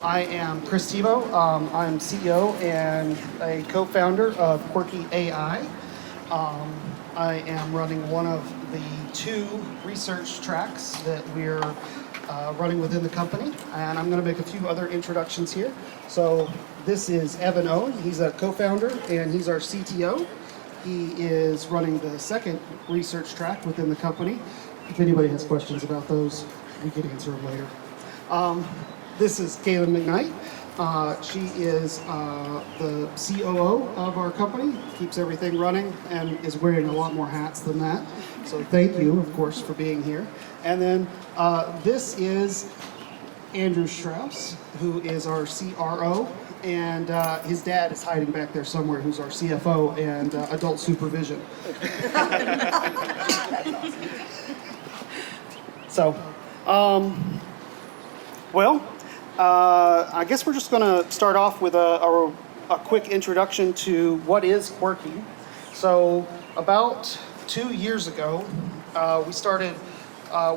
I am Chris Tebow. I'm CEO and a co-founder of QWERKY AI. I am running one of the two research tracks that we're running within the company, and I'm going to make a few other introductions here. So this is Evan Owen. He's a co-founder and he's our CTO. He is running the second research track within the company. If anybody has questions about those, we can answer them later. This is Kaylin McKnight. She is the COO of our company, keeps everything running, and is wearing a lot more hats than that. So thank you, of course, for being here. And then this is Andrew Strauss, who is our CRO, and his dad is hiding back there somewhere, who's our CFO and adult supervision. So, I guess we're just going to start off with a quick introduction to what is QWERKY. So about 2 years ago, we started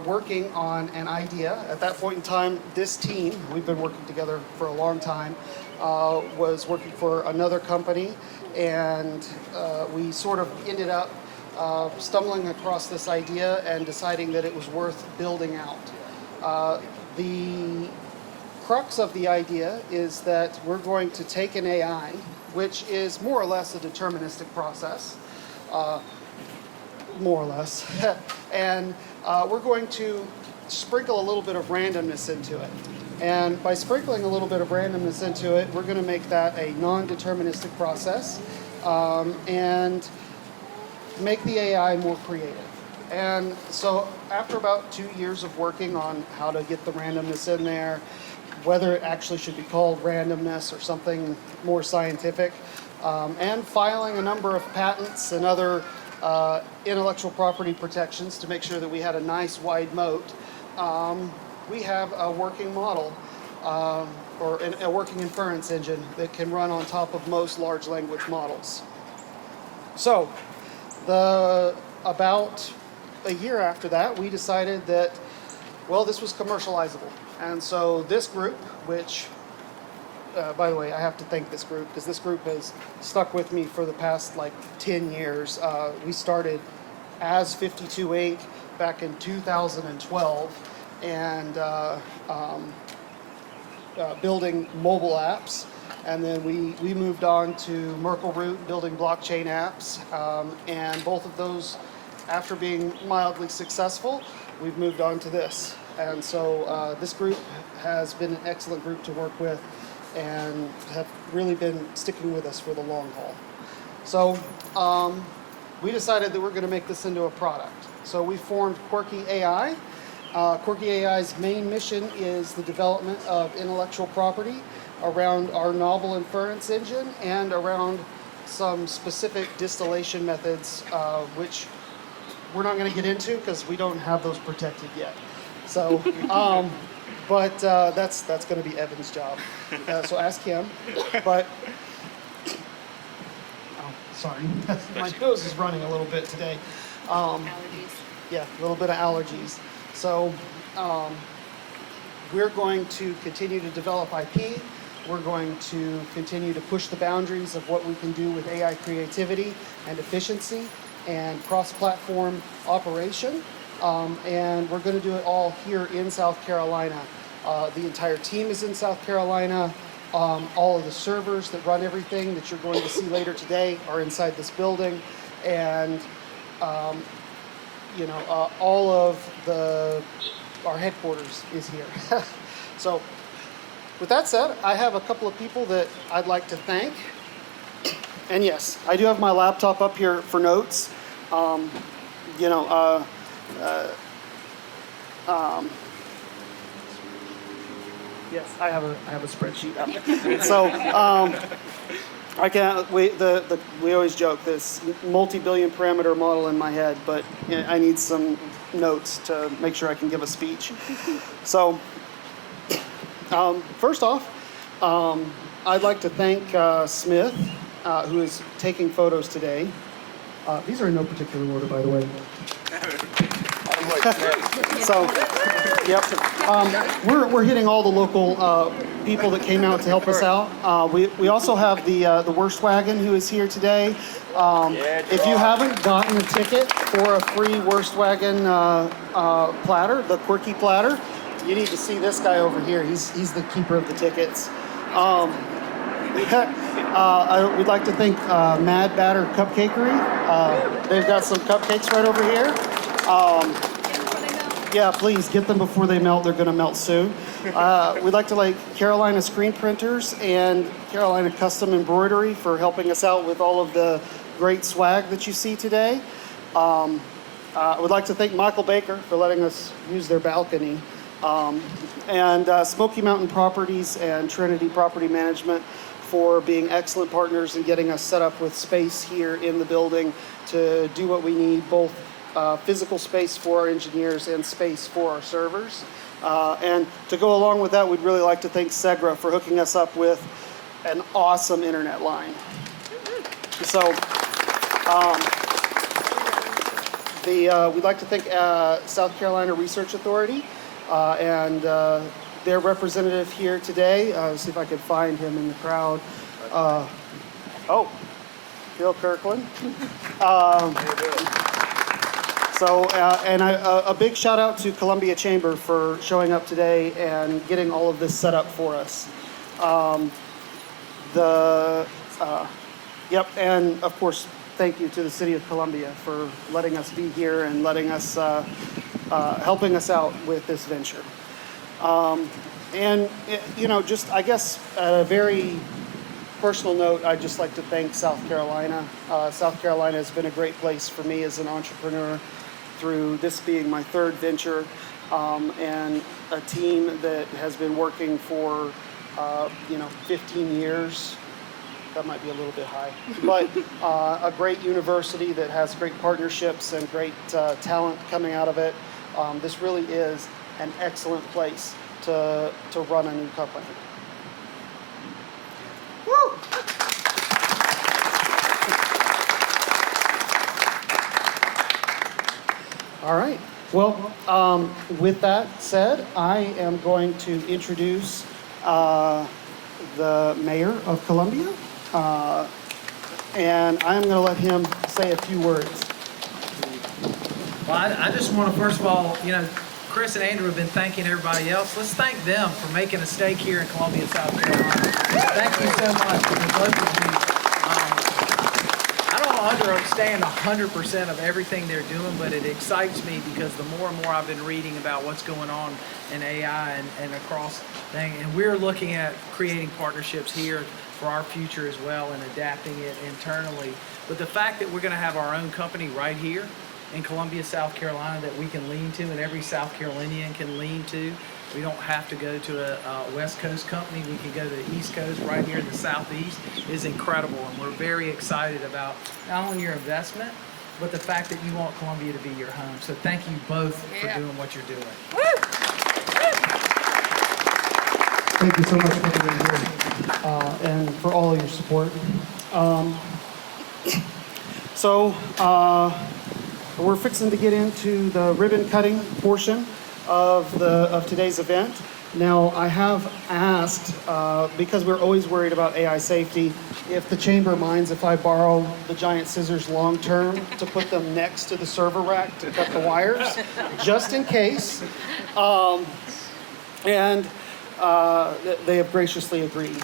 working on an idea. At that point in time, this team, we've been working together for a long time, was working for another company, and we sort of ended up stumbling across this idea and deciding that it was worth building out. The crux of the idea is that we're going to take an AI, which is more or less a deterministic process, more or less, and we're going to sprinkle a little bit of randomness into it. And by sprinkling a little bit of randomness into it, we're going to make that a non-deterministic process and make the AI more creative. And so after about 2 years of working on how to get the randomness in there, whether it actually should be called randomness or something more scientific, and filing a number of patents and other intellectual property protections to make sure that we had a nice wide moat, we have a working model or a working inference engine that can run on top of most large language models. So about a year after that, we decided that, well, this was commercializable. And so this group, which, by the way, I have to thank this group because this group has stuck with me for the past 10 years. We started as 52 Inc. back in 2012 and building mobile apps. And then we moved on to Merkle Root, building blockchain apps. And both of those, after being mildly successful, we've moved on to this. And so this group has been an excellent group to work with and have really been sticking with us for the long haul. So we decided that we're going to make this into a product. So we formed QWERKY AI. QWERKY AI's main mission is the development of intellectual property around our novel inference engine and around some specific distillation methods, which we're not going to get into because we don't have those protected yet. So, but that's going to be Evan's job. So ask him. But, oh, sorry, my nose is running a little bit today. Allergies. Yeah, a little bit of allergies. So we're going to continue to develop IP. We're going to continue to push the boundaries of what we can do with AI creativity and efficiency and cross-platform operation. And we're going to do it all here in South Carolina. The entire team is in South Carolina. All of the servers that run everything that you're going to see later today are inside this building. And, all of our headquarters is here. So with that said, I have a couple of people that I'd like to thank. And yes, I do have my laptop up here for notes. Yes, I have a spreadsheet up. So I can't. We always joke this multi-billion parameter model in my head, but I need some notes to make sure I can give a speech. So first off, I'd like to thank Smith, who is taking photos today. These are in no particular order, by the way. So, yep. We're hitting all the local people that came out to help us out. We also have the Worst Wagon who is here today. If you haven't gotten a ticket for a free Worst Wagon platter, the QWERKY platter, you need to see this guy over here. He's the keeper of the tickets. We'd like to thank Mad Batter Cupcakery. They've got some cupcakes right over here. Yeah, please get them before they melt. They're going to melt soon. We'd like to thank Carolina Screen Printers and Carolina Custom Embroidery for helping us out with all of the great swag that you see today. I would like to thank Michael Baker for letting us use their balcony. And Smoky Mountain Properties and Trinity Property Management for being excellent partners and getting us set up with space here in the building to do what we need, both physical space for our engineers and space for our servers. And to go along with that, we'd really like to thank Segra for hooking us up with an awesome internet line. So we'd like to thank South Carolina Research Authority and their representative here today. See if I could find him in the crowd. Bill Kirkland. And a big shout out to Columbia Chamber for showing up today and getting all of this set up for us. And of course, thank you to the City of Columbia for letting us be here and letting us, helping us out with this venture. Just I guess at a very personal note, I'd just like to thank South Carolina. South Carolina has been a great place for me as an entrepreneur through this being my third venture, and a team that has been working for 15 years. That might be a little bit high, but a great university that has great partnerships and great talent coming out of it. This really is an excellent place to run a new company. Woo! All right. Well, with that said, I am going to introduce the mayor of Columbia, and I'm going to let him say a few words. Well, I just want to, first of all, Chris and Andrew have been thanking everybody else. Let's thank them for making a stake here in Columbia, South Carolina. Thank you so much, because both of you, I don't understand 100% of everything they're doing, but it excites me because the more and more I've been reading about what's going on in AI and across things, and we're looking at creating partnerships here for our future as well and adapting it internally. But the fact that we're going to have our own company right here in Columbia, South Carolina, that we can lean to and every South Carolinian can lean to. We don't have to go to a West Coast company. We can go to the East Coast right here in the Southeast is incredible. And we're very excited about not only your investment, but the fact that you want Columbia to be your home. So thank you both for doing what you're doing. Thank you so much for being here and for all your support. We're fixing to get into the ribbon cutting portion of today's event. Now, I have asked, because we're always worried about AI safety, if the chamber minds if I borrow the giant scissors long term to put them next to the server rack to cut the wires, just in case. And they have graciously agreed.